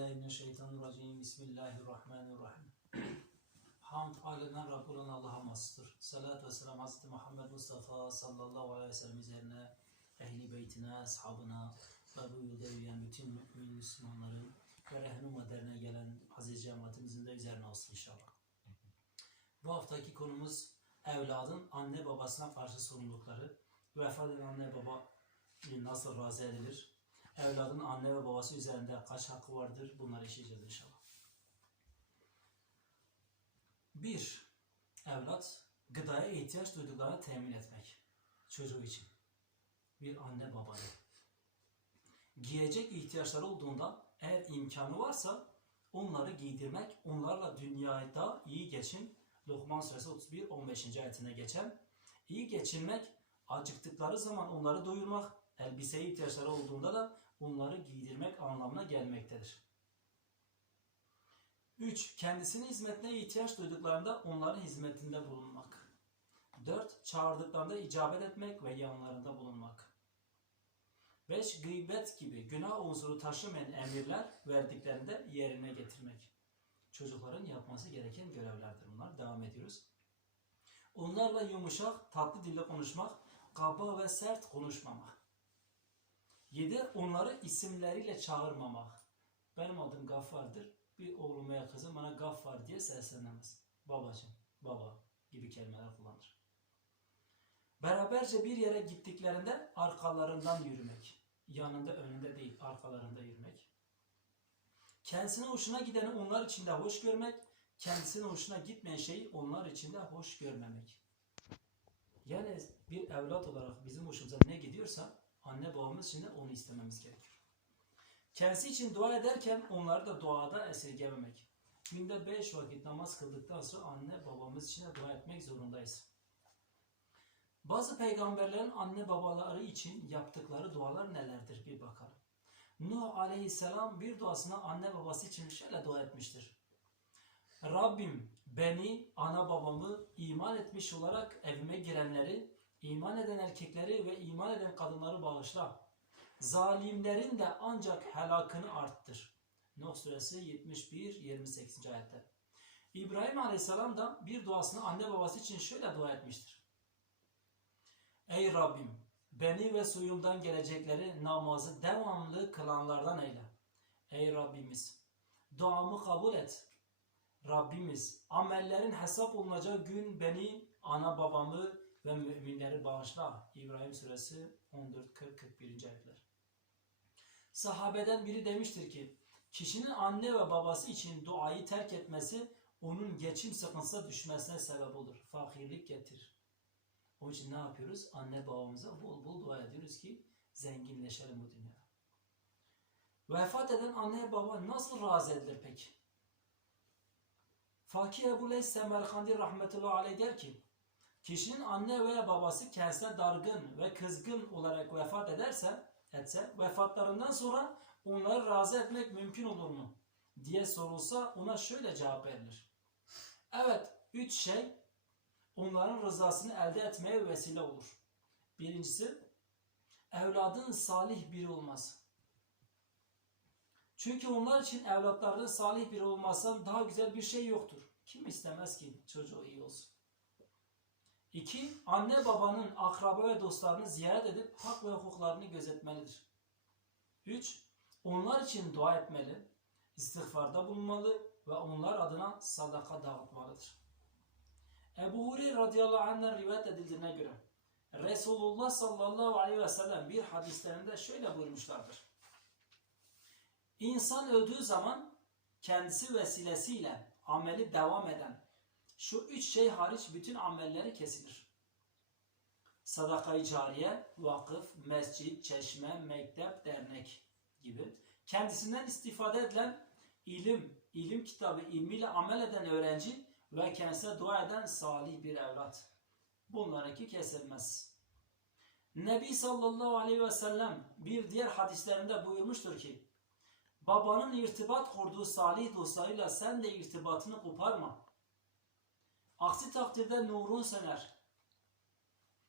Euzubillahimineşşeytanirracim. Bismillahirrahmanirrahim. Hamd alemden Rabbi olan Allah'a mahsustur. Salat ve selam Hazreti Muhammed Mustafa sallallahu aleyhi ve sellem üzerine, ehli beytine, ashabına ve bu yolda yürüyen bütün mümin Müslümanların ve rehnuma derneğe gelen aziz cemaatimizin de üzerine olsun inşallah. Bu haftaki konumuz evladın anne babasına karşı sorumlulukları. Vefat eden anne baba nasıl razı edilir? Evladın anne ve babası üzerinde kaç hakkı vardır? Bunları işleyeceğiz inşallah. Bir, evlat gıdaya ihtiyaç duyduklarını temin etmek. Çocuğu için. Bir anne babaya. Giyecek ihtiyaçları olduğunda eğer imkanı varsa onları giydirmek, onlarla dünyada iyi geçin. Lokman suresi 31 15. ayetine geçen iyi geçinmek, acıktıkları zaman onları doyurmak, elbiseye ihtiyaçları olduğunda da onları giydirmek anlamına gelmektedir. 3. Kendisinin hizmetine ihtiyaç duyduklarında onların hizmetinde bulunmak. 4. Çağırdıklarında icabet etmek ve yanlarında bulunmak. 5. Gıybet gibi günah unsuru taşımayan emirler verdiklerinde yerine getirmek. Çocukların yapması gereken görevlerdir bunlar. Devam ediyoruz. Onlarla yumuşak, tatlı dille konuşmak, kaba ve sert konuşmamak. 7. Onları isimleriyle çağırmamak. Benim adım Gaffar'dır. Bir oğlum veya kızım bana Gaffar diye seslenemez. Babacım, baba gibi kelimeler kullanır. Beraberce bir yere gittiklerinde arkalarından yürümek. Yanında önünde değil, arkalarında yürümek. Kendisine hoşuna gideni onlar içinde hoş görmek, kendisine hoşuna gitmeyen şeyi onlar içinde hoş görmemek. Yani bir evlat olarak bizim hoşumuza ne gidiyorsa anne babamız için de onu istememiz gerekiyor. Kendisi için dua ederken onları da duada esirgememek. Günde beş vakit namaz kıldıktan sonra anne babamız için de dua etmek zorundayız. Bazı peygamberlerin anne babaları için yaptıkları dualar nelerdir bir bakalım. Nuh aleyhisselam bir duasına anne babası için şöyle dua etmiştir. Rabbim beni, ana babamı iman etmiş olarak evime girenleri, iman eden erkekleri ve iman eden kadınları bağışla. Zalimlerin de ancak helakını arttır. Nuh suresi 71-28. ayette. İbrahim aleyhisselam da bir duasını anne babası için şöyle dua etmiştir. Ey Rabbim beni ve soyumdan gelecekleri namazı devamlı kılanlardan eyle. Ey Rabbimiz duamı kabul et. Rabbimiz amellerin hesap olunacağı gün beni, ana babamı ve müminleri bağışla. İbrahim suresi 14-40-41. ayetler. Sahabeden biri demiştir ki, kişinin anne ve babası için duayı terk etmesi onun geçim sıkıntısına düşmesine sebep olur. Fakirlik getirir. Onun için ne yapıyoruz? Anne babamıza bol bol dua ediyoruz ki zenginleşelim bu dünyada. Vefat eden anne baba nasıl razı edilir peki? Fakir Ebu Leys Semerkandi rahmetullahi aleyh der ki, kişinin anne veya babası kendisine dargın ve kızgın olarak vefat ederse, etse, vefatlarından sonra onları razı etmek mümkün olur mu? diye sorulsa ona şöyle cevap verilir. Evet, üç şey onların rızasını elde etmeye vesile olur. Birincisi, evladın salih biri olması. Çünkü onlar için evlatlarının salih biri olmasından daha güzel bir şey yoktur. Kim istemez ki çocuğu iyi olsun? İki, anne babanın akraba ve dostlarını ziyaret edip hak ve hukuklarını gözetmelidir. Üç, onlar için dua etmeli, istiğfarda bulunmalı ve onlar adına sadaka dağıtmalıdır. Ebu Hureyre radıyallahu anh'den rivayet edildiğine göre Resulullah sallallahu aleyhi ve sellem bir hadislerinde şöyle buyurmuşlardır. İnsan öldüğü zaman kendisi vesilesiyle ameli devam eden şu üç şey hariç bütün amelleri kesilir. Sadaka-i cariye, vakıf, mescit, çeşme, mektep, dernek gibi. Kendisinden istifade edilen ilim, ilim kitabı, ilmiyle amel eden öğrenci ve kendisine dua eden salih bir evlat. Bunlarınki kesilmez. Nebi sallallahu aleyhi ve sellem bir diğer hadislerinde buyurmuştur ki, babanın irtibat kurduğu salih dostlarıyla sen de irtibatını koparma. Aksi takdirde nurun söner.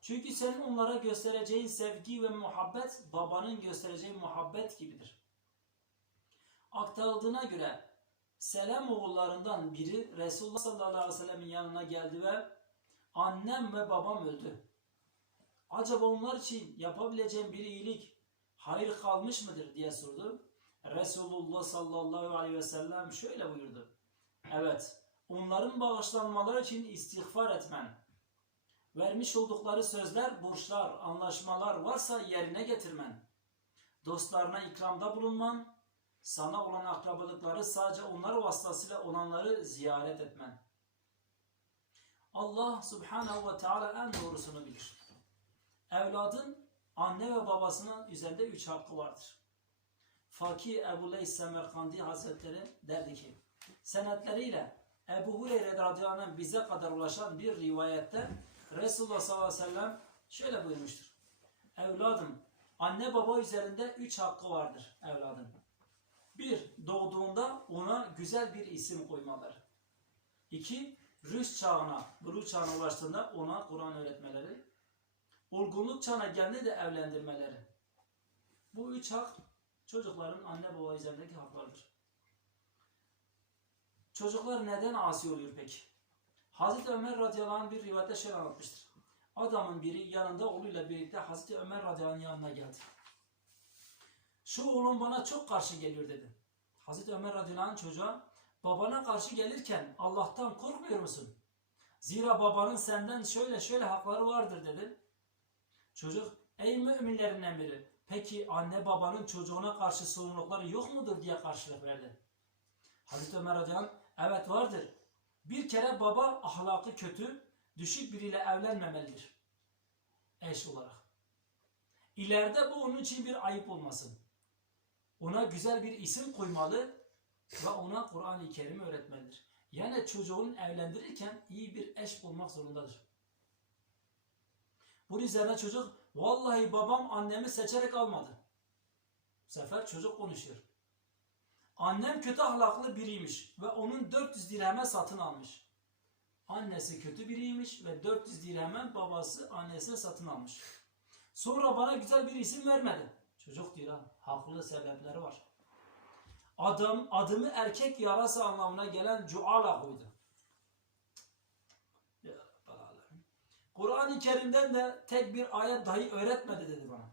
Çünkü senin onlara göstereceğin sevgi ve muhabbet babanın göstereceği muhabbet gibidir. Aktarıldığına göre Selam oğullarından biri Resulullah sallallahu aleyhi ve sellemin yanına geldi ve annem ve babam öldü. Acaba onlar için yapabileceğim bir iyilik hayır kalmış mıdır diye sordu. Resulullah sallallahu aleyhi ve sellem şöyle buyurdu. Evet, onların bağışlanmaları için istiğfar etmen, vermiş oldukları sözler, borçlar, anlaşmalar varsa yerine getirmen, dostlarına ikramda bulunman, sana olan akrabalıkları sadece onlar vasıtasıyla olanları ziyaret etmen. Allah subhanahu ve teala en doğrusunu bilir. Evladın anne ve babasının üzerinde üç hakkı vardır. Fakih Ebu Leys Semerkandi Hazretleri derdi ki, senetleriyle Ebu Hureyre radıyallahu anh bize kadar ulaşan bir rivayette Resulullah sallallahu aleyhi ve sellem şöyle buyurmuştur. Evladım, anne baba üzerinde üç hakkı vardır evladın. Bir, doğduğunda ona güzel bir isim koymaları. İki, rüş çağına, buluğ çağına ulaştığında ona Kur'an öğretmeleri. Olgunluk çağına geldiğinde de evlendirmeleri. Bu üç hak çocukların anne baba üzerindeki haklardır. Çocuklar neden asi oluyor peki? Hazreti Ömer radıyallahu anh bir rivayette şöyle anlatmıştır. Adamın biri yanında oğluyla birlikte Hazreti Ömer radıyallahu anh yanına geldi. Şu oğlum bana çok karşı geliyor dedi. Hazreti Ömer radıyallahu anh çocuğa babana karşı gelirken Allah'tan korkmuyor musun? Zira babanın senden şöyle şöyle hakları vardır dedi. Çocuk ey müminlerin emiri peki anne babanın çocuğuna karşı sorumlulukları yok mudur diye karşılık verdi. Hazreti Ömer radıyallahu evet vardır. Bir kere baba ahlakı kötü, düşük biriyle evlenmemelidir. Eş olarak. İleride bu onun için bir ayıp olmasın. Ona güzel bir isim koymalı ve ona Kur'an-ı Kerim'i öğretmelidir. Yani çocuğun evlendirirken iyi bir eş bulmak zorundadır. Bunun üzerine çocuk, vallahi babam annemi seçerek almadı. Bu sefer çocuk konuşuyor. Annem kötü ahlaklı biriymiş ve onun 400 dirheme satın almış. Annesi kötü biriymiş ve 400 dirheme babası annesine satın almış. Sonra bana güzel bir isim vermedi. Çocuk diyor ha, haklı sebepleri var. Adam, adımı erkek yarası anlamına gelen Cuala koydu. Kur'an-ı Kerim'den de tek bir ayet dahi öğretmedi dedi bana.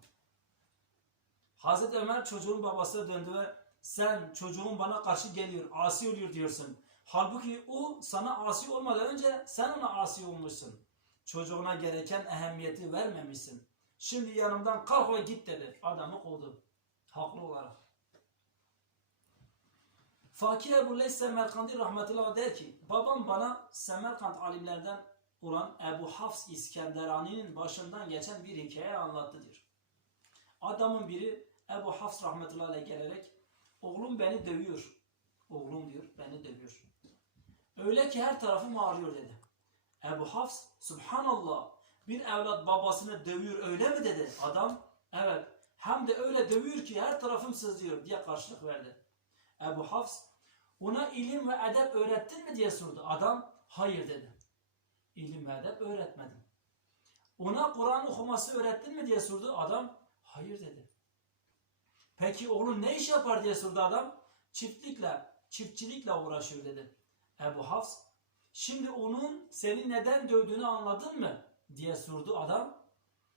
Hazreti Ömer çocuğun babasına döndü ve sen çocuğun bana karşı geliyor, asi oluyor diyorsun. Halbuki o sana asi olmadan önce sen ona asi olmuşsun. Çocuğuna gereken ehemmiyeti vermemişsin. Şimdi yanımdan kalk ve git dedi. Adamı kovdu. Haklı olarak. Fakir Ebu Leys Semerkandi rahmetullah der ki babam bana Semerkant alimlerden olan Ebu Hafs İskenderani'nin başından geçen bir hikaye anlattı diyor. Adamın biri Ebu Hafs rahmetullahi gelerek oğlum beni dövüyor. Oğlum diyor beni dövüyor. Öyle ki her tarafım ağrıyor dedi. Ebu Hafs subhanallah bir evlat babasını dövüyor öyle mi dedi. Adam evet hem de öyle dövüyor ki her tarafım sızlıyor diye karşılık verdi. Ebu Hafs ona ilim ve edep öğrettin mi diye sordu. Adam hayır dedi. İlim ve edep öğretmedim. Ona Kur'an okuması öğrettin mi diye sordu. Adam hayır dedi. Peki oğlun ne iş yapar diye sordu adam. Çiftlikle, çiftçilikle uğraşıyor dedi. Ebu Hafs şimdi onun seni neden dövdüğünü anladın mı? diye sordu adam.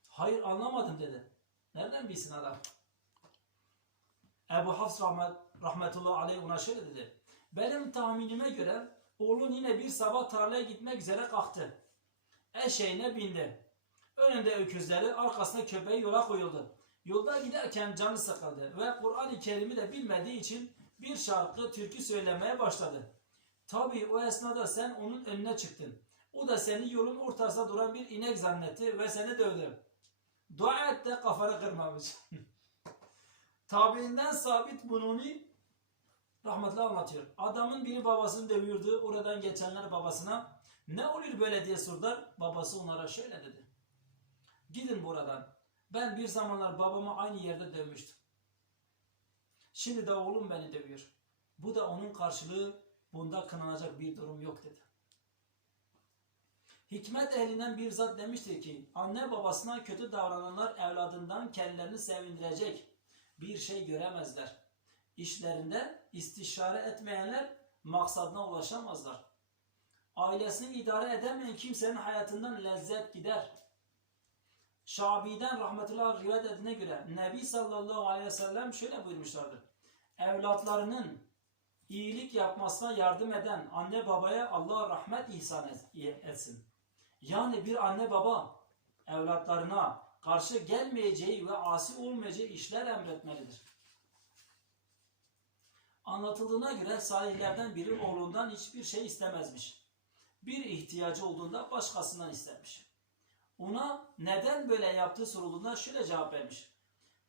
Hayır anlamadım dedi. Nereden bilsin adam? Ebu Hafs rahmet, rahmetullahi aleyh ona şöyle dedi. Benim tahminime göre oğlun yine bir sabah tarlaya gitmek üzere kalktı. Eşeğine bindi. Önünde öküzleri, arkasında köpeği yola koyuldu. Yolda giderken canı sıkıldı ve Kur'an-ı Kerim'i de bilmediği için bir şarkı, türkü söylemeye başladı. Tabii o esnada sen onun önüne çıktın. O da seni yolun ortasında duran bir inek zannetti ve seni dövdü. Dua et de kafanı kırmamış. Tabiinden Sabit Bununi rahmetli anlatıyor. Adamın biri babasını dövüyordu. Oradan geçenler babasına ne oluyor böyle diye sordular. Babası onlara şöyle dedi. Gidin buradan. Ben bir zamanlar babamı aynı yerde dövmüştüm. Şimdi de oğlum beni dövüyor. Bu da onun karşılığı bunda kınanacak bir durum yok dedi. Hikmet ehlinden bir zat demiştir ki anne babasına kötü davrananlar evladından kendilerini sevindirecek bir şey göremezler. işlerinde istişare etmeyenler maksadına ulaşamazlar. Ailesini idare edemeyen kimsenin hayatından lezzet gider. Şabi'den rahmetullah rivayet edine göre Nebi sallallahu aleyhi ve sellem şöyle buyurmuşlardır. Evlatlarının iyilik yapmasına yardım eden anne babaya Allah rahmet ihsan et- etsin. Yani bir anne baba evlatlarına karşı gelmeyeceği ve asi olmayacağı işler emretmelidir. Anlatıldığına göre salihlerden biri oğlundan hiçbir şey istemezmiş. Bir ihtiyacı olduğunda başkasından istermiş. Ona neden böyle yaptığı sorulduğunda şöyle cevap vermiş.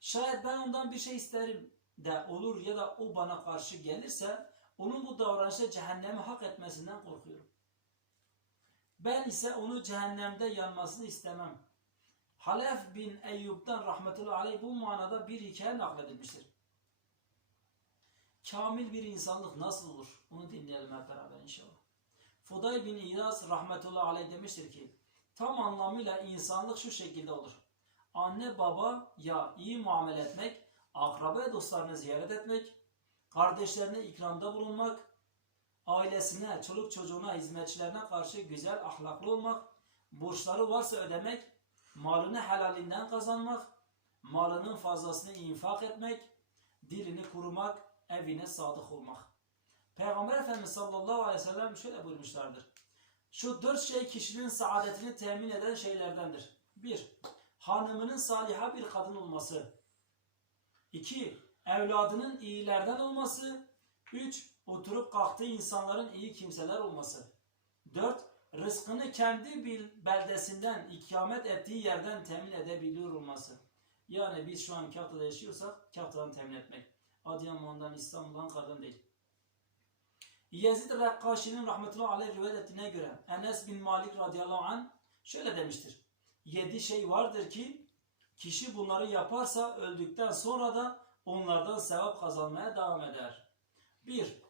Şayet ben ondan bir şey isterim de olur ya da o bana karşı gelirse onun bu davranışta cehennemi hak etmesinden korkuyorum. Ben ise onu cehennemde yanmasını istemem. Halef bin Eyyub'dan rahmetullahi aleyh bu manada bir hikaye nakledilmiştir. Kamil bir insanlık nasıl olur? Onu dinleyelim hep beraber inşallah. Fuday bin İyaz rahmetullahi aleyh demiştir ki tam anlamıyla insanlık şu şekilde olur. Anne baba ya iyi muamele etmek, akraba dostlarını ziyaret etmek, kardeşlerine ikramda bulunmak, ailesine, çoluk çocuğuna, hizmetçilerine karşı güzel ahlaklı olmak, borçları varsa ödemek, malını helalinden kazanmak, malının fazlasını infak etmek, dilini kurumak, evine sadık olmak. Peygamber Efendimiz sallallahu aleyhi ve sellem şöyle buyurmuşlardır. Şu dört şey kişinin saadetini temin eden şeylerdendir. Bir, hanımının saliha bir kadın olması. İki, evladının iyilerden olması. Üç, oturup kalktığı insanların iyi kimseler olması. Dört, rızkını kendi bil- beldesinden, ikamet ettiği yerden temin edebiliyor olması. Yani biz şu an Kahta'da yaşıyorsak Kahta'dan temin etmek. Adıyaman'dan, İstanbul'dan kadın değil. Yezid Rekkaşi'nin rahmetullahi aleyh rivayet ettiğine göre Enes bin Malik radıyallahu anh şöyle demiştir. Yedi şey vardır ki kişi bunları yaparsa öldükten sonra da onlardan sevap kazanmaya devam eder. 1.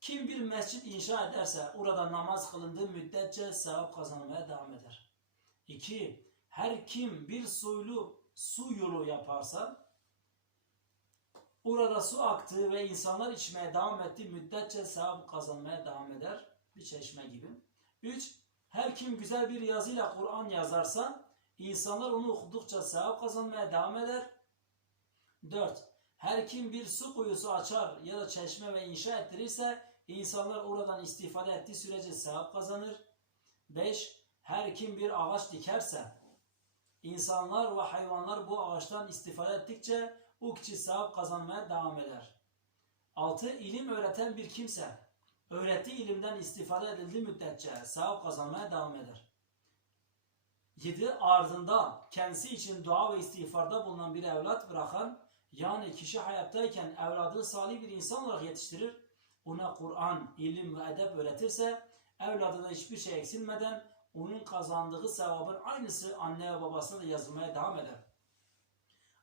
Kim bir mescit inşa ederse orada namaz kılındığı müddetçe sevap kazanmaya devam eder. 2. Her kim bir suylu su yolu yaparsa orada su aktığı ve insanlar içmeye devam ettiği müddetçe sevap kazanmaya devam eder. Bir çeşme gibi. 3. Her kim güzel bir yazıyla Kur'an yazarsa insanlar onu okudukça sevap kazanmaya devam eder. 4. Her kim bir su kuyusu açar ya da çeşme ve inşa ettirirse insanlar oradan istifade ettiği sürece sevap kazanır. 5. Her kim bir ağaç dikerse insanlar ve hayvanlar bu ağaçtan istifade ettikçe o kişi sevap kazanmaya devam eder. 6. İlim öğreten bir kimse öğrettiği ilimden istifade edildiği müddetçe sevap kazanmaya devam eder. 7. Ardında kendisi için dua ve istiğfarda bulunan bir evlat bırakan yani kişi hayattayken evladını salih bir insan olarak yetiştirir, ona Kur'an, ilim ve edep öğretirse evladına hiçbir şey eksilmeden onun kazandığı sevabın aynısı anne ve babasına da yazılmaya devam eder.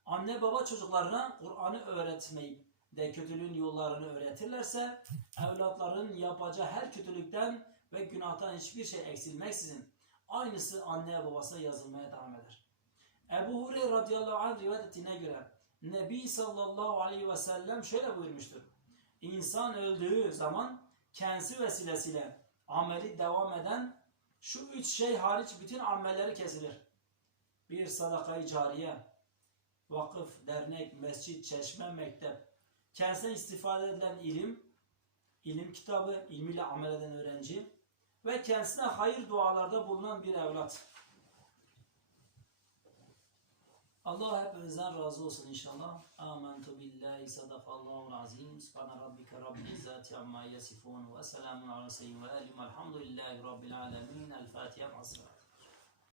Anne baba çocuklarına Kur'an'ı öğretmeyip de kötülüğün yollarını öğretirlerse evlatların yapacağı her kötülükten ve günahtan hiçbir şey eksilmeksizin aynısı anne babasına yazılmaya devam eder. Ebu Hureyre radıyallahu anh rivayet ettiğine göre Nebi sallallahu aleyhi ve sellem şöyle buyurmuştur. İnsan öldüğü zaman kendisi vesilesiyle ameli devam eden şu üç şey hariç bütün amelleri kesilir. Bir sadakayı cariye, vakıf, dernek, mescit, çeşme, mektep. Kendisine istifade edilen ilim, ilim kitabı, ilmiyle amel eden öğrenci ve kendisine hayır dualarda bulunan bir evlat. Allah hepinizden razı olsun inşallah. Amentu billahi sadakallahu azim. Subhane rabbike rabbil izzati amma yasifun ve selamun ala seyyidina ve elim. Elhamdülillahi rabbil alemin. El Fatiha.